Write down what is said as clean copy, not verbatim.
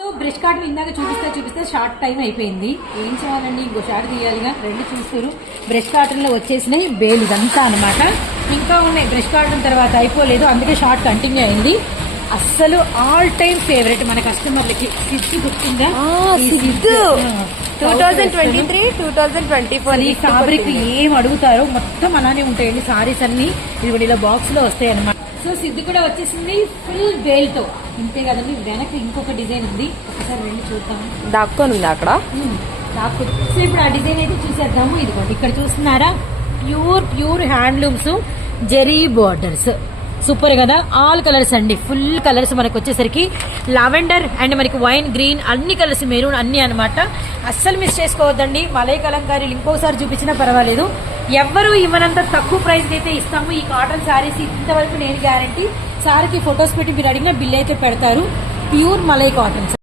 So brush card ఇందాక చూపిస్తే short time అయిపోయింది. ఏం చేయాలండి, ఇంకో షార్ట్ తీయాలిగా. రెండు చూస్తారు బ్రష్ కార్టన్ లో వచ్చేసినాయి బేల్ ఇదంతా అనమాట. ఇంకా ఉన్నాయి బ్రష్ కార్టన్ తర్వాత అయిపోలేదు, అందుకే షార్ట్ కంటిన్యూ అయింది. అస్సలు ఆల్ టైమ్ ఫేవరెట్ మన కస్టమర్లకి సిద్ధు గుర్తుందా? 2023, 2024 ఈ ఫ్యాబ్రిక్ ఏం అడుగుతారో మొత్తం అలానే ఉంటాయండి. సారీస్ అన్ని ఇది ఇలా బాక్స్ లో వస్తాయి అనమాట. సో సిద్ధు కూడా వచ్చేసింది ఫుల్ బేల్ తో. ఇంతే కదండి, వెనక ఇంకొక డిజైన్ ఉంది, ఒకసారి వెళ్ళి చూద్దాం. దాక్కొని ఉంది అక్కడ. సో ఇప్పుడు ఆ డిజైన్ అయితే చూసేద్దాము. ఇదిగోండి ఇక్కడ చూస్తున్నారా, pure handlooms zari borders. Super కదా, ఆల్ కలర్స్ అండి, ఫుల్ కలర్స్ మనకు వచ్చేసరికి లావెండర్ అండ్ మనకి వైన్ గ్రీన్ అన్ని కలర్స్, మెరూన్ అన్ని అనమాట. అస్సలు మిస్ చేసుకోవద్దండి. మలై కలంకారీలు ఇంకోసారి చూపించినా పర్వాలేదు, ఎవ్వరూ ఇవ్వనంత తక్కువ ప్రైస్ అయితే ఇస్తాము ఈ కాటన్ శారీస్. ఇంతవరకు నేను గ్యారంటీ. సారీకి ఫొటోస్ పెట్టి మీరు అడిగిన బిల్ అయితే పెడతారు. Pure malai cotton.